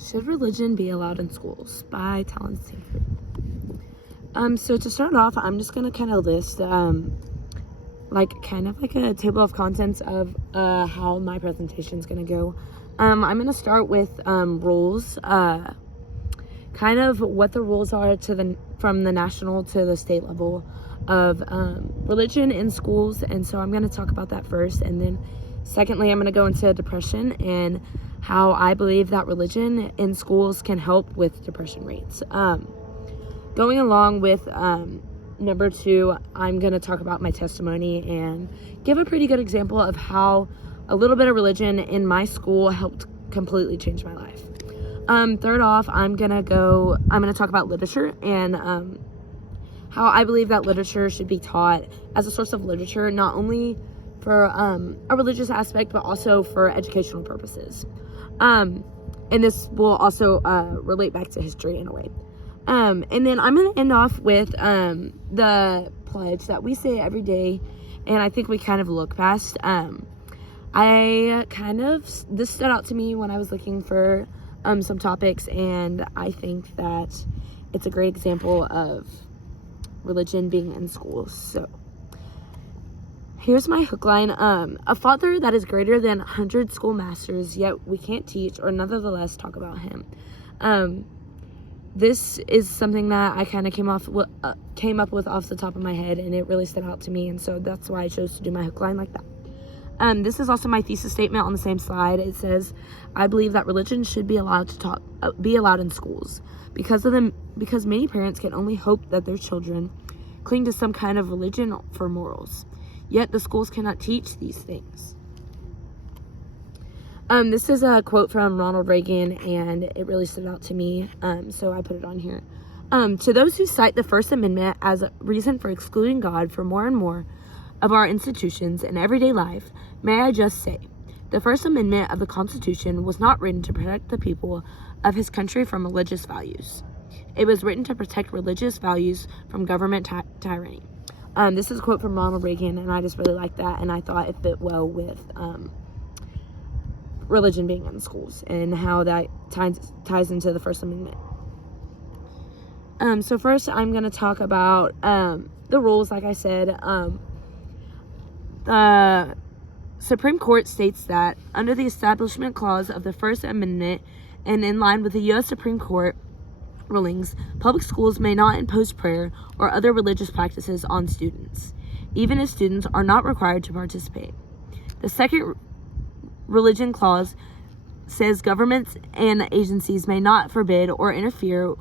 Should religion be allowed in schools? By Talon Sanford. So to start off, I'm just gonna kind of list kind of like a table of contents of how my presentation is gonna go. I'm gonna start with rules, kind of what the rules are from the national to the state level of religion in schools, and so I'm gonna talk about that first, and then secondly, I'm gonna go into depression and how I believe that religion in schools can help with depression rates. Going along with number 2, I'm going to talk about my testimony and give a pretty good example of how a little bit of religion in my school helped completely change my life. Third off, I'm going to talk about literature and how I believe that literature should be taught as a source of literature, not only for a religious aspect, but also for educational purposes. And this will also relate back to history in a way. And then I'm going to end off with the pledge that we say every day, and I think we kind of look past. This stood out to me when I was looking for some topics, and I think that it's a great example of religion being in schools. So here's my hook line. A father that is greater than 100 schoolmasters, yet we can't teach or nevertheless talk about him. This is something that I kind of came up with off the top of my head, and it really stood out to me, and so that's why I chose to do my hook line like that. This is also my thesis statement on the same slide. It says, I believe that religion should be allowed in schools because many parents can only hope that their children cling to some kind of religion for morals. Yet the schools cannot teach these things. This is a quote from Ronald Reagan, and it really stood out to me, so I put it on here. To those who cite the First Amendment as a reason for excluding God from more and more of our institutions and everyday life, may I just say, the First Amendment of the Constitution was not written to protect the people of his country from religious values. It was written to protect religious values from government tyranny. This is a quote from Ronald Reagan, and I just really like that, and I thought it fit well with religion being in schools and how that ties into the First Amendment. So first, I'm going to talk about the rules. Like I said, the Supreme Court states that under the Establishment Clause of the First Amendment and in line with the U.S. Supreme Court rulings, public schools may not impose prayer or other religious practices on students, even if students are not required to participate. The second religion clause says governments and agencies may not forbid or interfere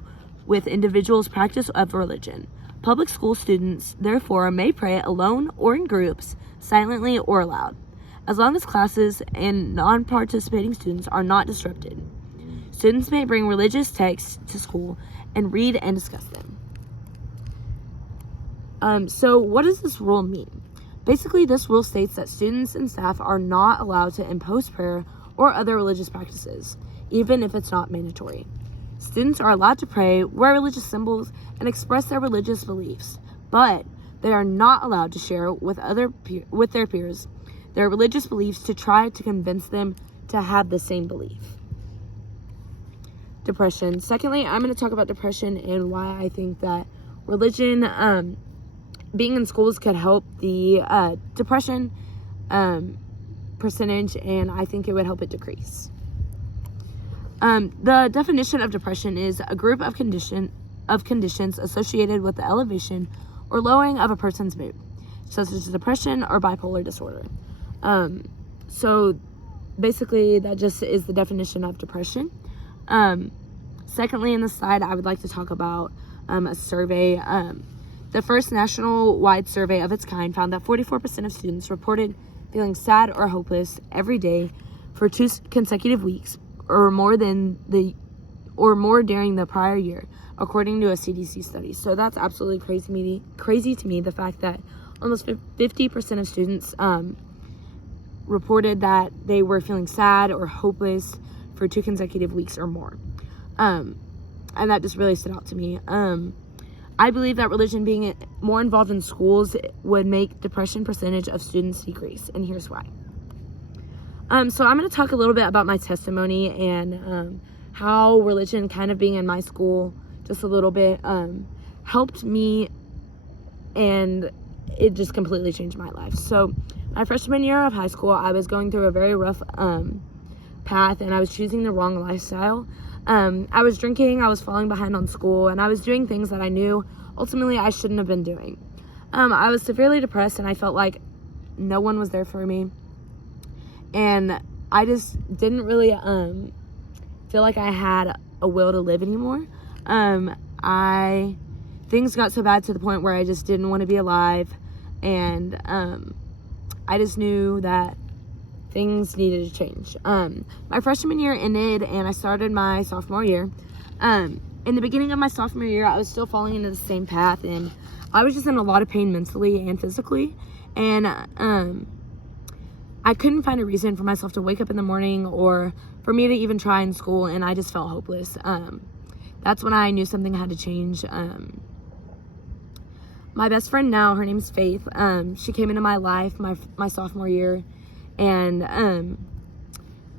with individuals' practice of religion. Public school students, therefore, may pray alone or in groups, silently or aloud, as long as classes and non-participating students are not disrupted. Students may bring religious texts to school and read and discuss them. So what does this rule mean? Basically, this rule states that students and staff are not allowed to impose prayer or other religious practices, even if it's not mandatory. Students are allowed to pray, wear religious symbols, and express their religious beliefs, but they are not allowed to share with their peers their religious beliefs to try to convince them to have the same belief. Depression. Secondly, I'm going to talk about depression and why I think that religion being in schools could help the depression percentage, and I think it would help it decrease. The definition of depression is a group of conditions associated with the elevation or lowering of a person's mood, such as depression or bipolar disorder. So basically, that just is the definition of depression. Secondly, in the slide, I would like to talk about a survey. The first national-wide survey of its kind found that 44% of students reported feeling sad or hopeless every day for 2 consecutive weeks or more during the prior year, according to a CDC study. So that's absolutely crazy to me, the fact that almost 50% of students reported that they were feeling sad or hopeless for 2 consecutive weeks or more. And that just really stood out to me. I believe that religion being more involved in schools would make depression percentage of students decrease, and here's why. So I'm going to talk a little bit about my testimony and how religion kind of being in my school just a little bit helped me, and it just completely changed my life. So my freshman year of high school, I was going through a very rough path, and I was choosing the wrong lifestyle. I was drinking, I was falling behind on school, and I was doing things that I knew ultimately I shouldn't have been doing. I was severely depressed, and I felt like no one was there for me, and I just didn't really feel like I had a will to live anymore. Things got so bad to the point where I just didn't want to be alive, and I just knew that things needed to change. My freshman year ended, and I started my sophomore year. In the beginning of my sophomore year, I was still falling into the same path, and I was just in a lot of pain mentally and physically, and I couldn't find a reason for myself to wake up in the morning or for me to even try in school, and I just felt hopeless. That's when I knew something had to change. My best friend now, her name's Faith. She came into my life my sophomore year, and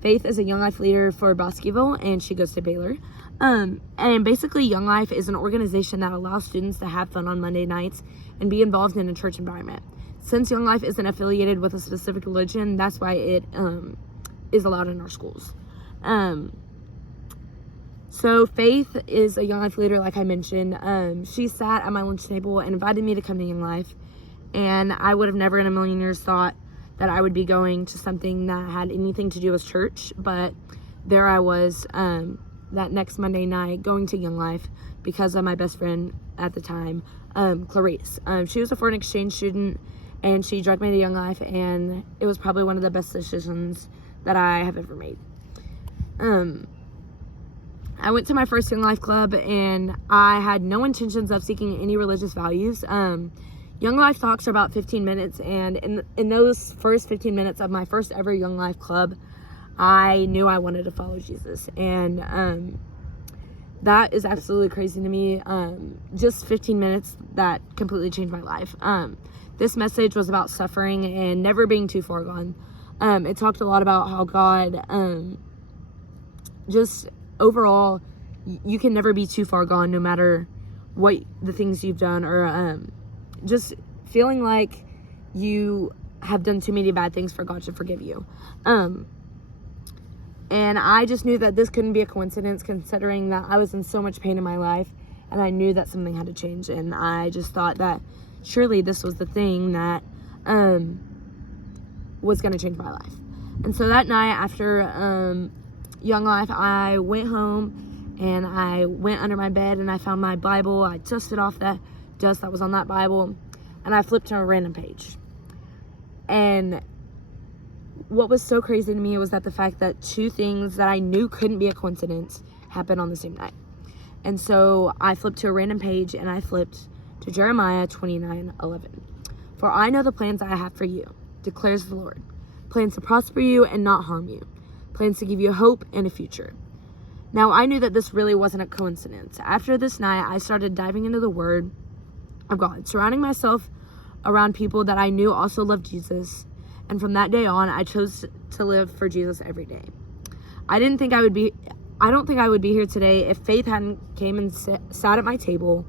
Faith is a Young Life leader for Bosqueville, and she goes to Baylor. And basically, Young Life is an organization that allows students to have fun on Monday nights and be involved in a church environment. Since Young Life isn't affiliated with a specific religion, that's why it is allowed in our schools. So Faith is a Young Life leader, like I mentioned. She sat at my lunch table and invited me to come to Young Life, and I would have never in a million years thought that I would be going to something that had anything to do with church, but there I was that next Monday night going to Young Life because of my best friend at the time, Clarice. She was a foreign exchange student, and she dragged me to Young Life, and it was probably one of the best decisions that I have ever made. I went to my first Young Life club, and I had no intentions of seeking any religious values. Young Life talks are about 15 minutes, and in those first 15 minutes of my first ever Young Life club, I knew I wanted to follow Jesus, and that is absolutely crazy to me. Just 15 minutes that completely changed my life. This message was about suffering and never being too far gone. It talked a lot about how God, just overall, you can never be too far gone, no matter what the things you've done, or just feeling like you have done too many bad things for God to forgive you. And I just knew that this couldn't be a coincidence, considering that I was in so much pain in my life, and I knew that something had to change, and I just thought that surely this was the thing that was going to change my life. And so that night after Young Life, I went home, and I went under my bed, and I found my Bible. I dusted off that dust that was on that Bible, and I flipped to a random page. And what was so crazy to me was that the fact that two things that I knew couldn't be a coincidence happened on the same night. And so I flipped to a random page, and I flipped to Jeremiah 29:11. For I know the plans I have for you, declares the Lord. Plans to prosper you and not harm you. Plans to give you hope and a future. Now, I knew that this really wasn't a coincidence. After this night, I started diving into the Word of God, surrounding myself around people that I knew also loved Jesus. And from that day on, I chose to live for Jesus every day. I don't think I would be here today if Faith hadn't came and sat at my table,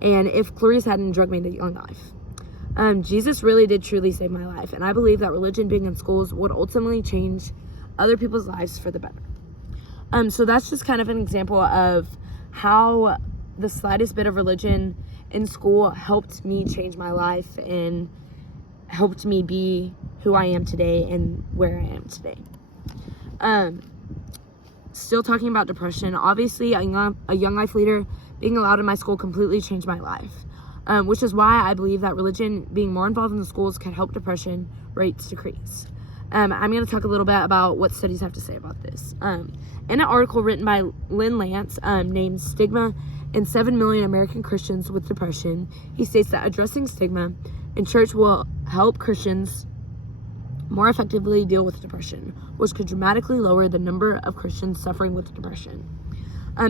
and if Clarice hadn't drugged me to Young Life. Jesus really did truly save my life, and I believe that religion being in schools would ultimately change other people's lives for the better. So that's just kind of an example of how the slightest bit of religion in school helped me change my life and helped me be who I am today and where I am today. Still talking about depression, obviously a Young Life leader being allowed in my school completely changed my life, which is why I believe that religion being more involved in the schools can help depression rates decrease. I'm going to talk a little bit about what studies have to say about this. In an article written by Lynn Lance named Stigma and 7 Million American Christians with Depression, he states that addressing stigma in church will help Christians more effectively deal with depression, which could dramatically lower the number of Christians suffering with depression.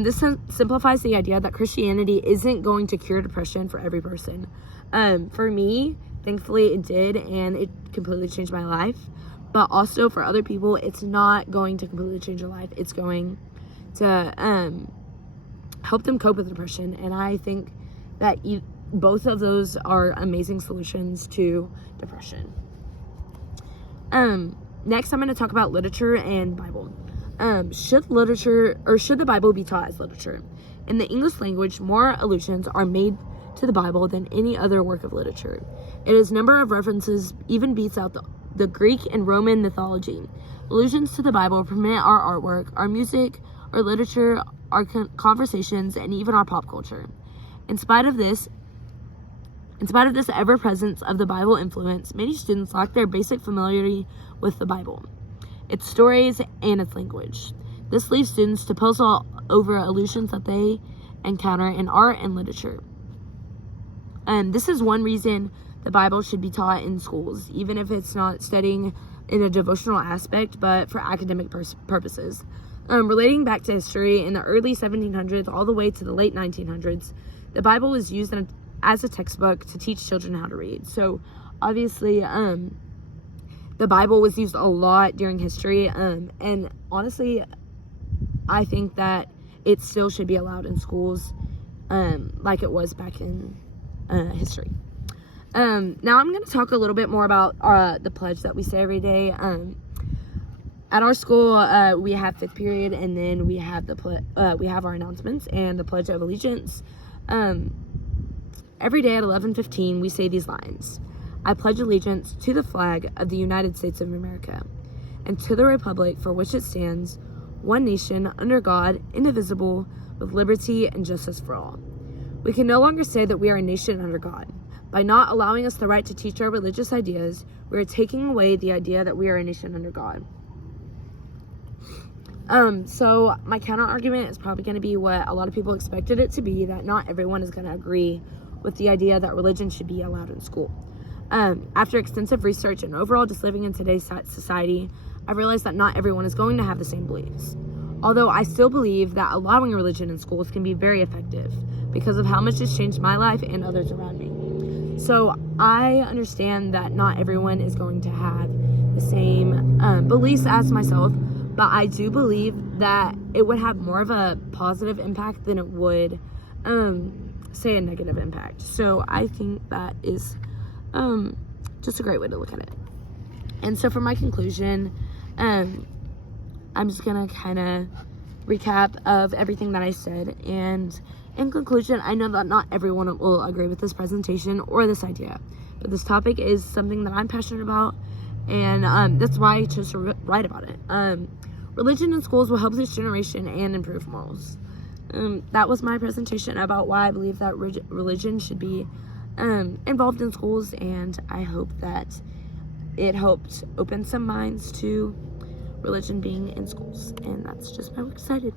This simplifies the idea that Christianity isn't going to cure depression for every person. For me, thankfully it did, and it completely changed my life. But also for other people, it's not going to completely change your life. It's going to help them cope with depression. And I think that both of those are amazing solutions to depression. Next, I'm going to talk about literature and Bible. Should the Bible be taught as literature? In the English language, more allusions are made to the Bible than any other work of literature. Its number of references even beats out the Greek and Roman mythology. Allusions to the Bible permeate our artwork, our music, our literature, our conversations, and even our pop culture. In spite of this ever-presence of the Bible influence, many students lack their basic familiarity with the Bible, its stories, and its language. This leaves students to puzzle over allusions that they encounter in art and literature. This is one reason the Bible should be taught in schools, even if it's not studying in a devotional aspect, but for academic purposes. Relating back to history, in the early 1700s all the way to the late 1900s, the Bible was used as a textbook to teach children how to read. So obviously, the Bible was used a lot during history, and honestly, I think that it still should be allowed in schools, like it was back in history. Now I'm going to talk a little bit more about the pledge that we say every day. At our school, we have fifth period, and then we have we have our announcements and the Pledge of Allegiance. Every day at 11:15, we say these lines: "I pledge allegiance to the flag of the United States of America, and to the republic for which it stands, one nation, under God, indivisible, with liberty and justice for all." We can no longer say that we are a nation under God. By not allowing us the right to teach our religious ideas, we are taking away the idea that we are a nation under God. So my counter argument is probably going to be what a lot of people expected it to be, that not everyone is going to agree with the idea that religion should be allowed in school. After extensive research and overall just living in today's society, I realized that not everyone is going to have the same beliefs. Although I still believe that allowing religion in schools can be very effective because of how much it's changed my life and others around me. So I understand that not everyone is going to have the same beliefs as myself, but I do believe that it would have more of a positive impact than it would, say, a negative impact. So I think that is just a great way to look at it. And so for my conclusion, I'm just going to kind of recap of everything that I said. And in conclusion, I know that not everyone will agree with this presentation or this idea, but this topic is something that I'm passionate about, and that's why I chose to write about it. Religion in schools will help this generation and improve morals. That was my presentation about why I believe that religion should be involved in schools, and I hope that it helped open some minds to religion being in schools. And that's just why we're excited.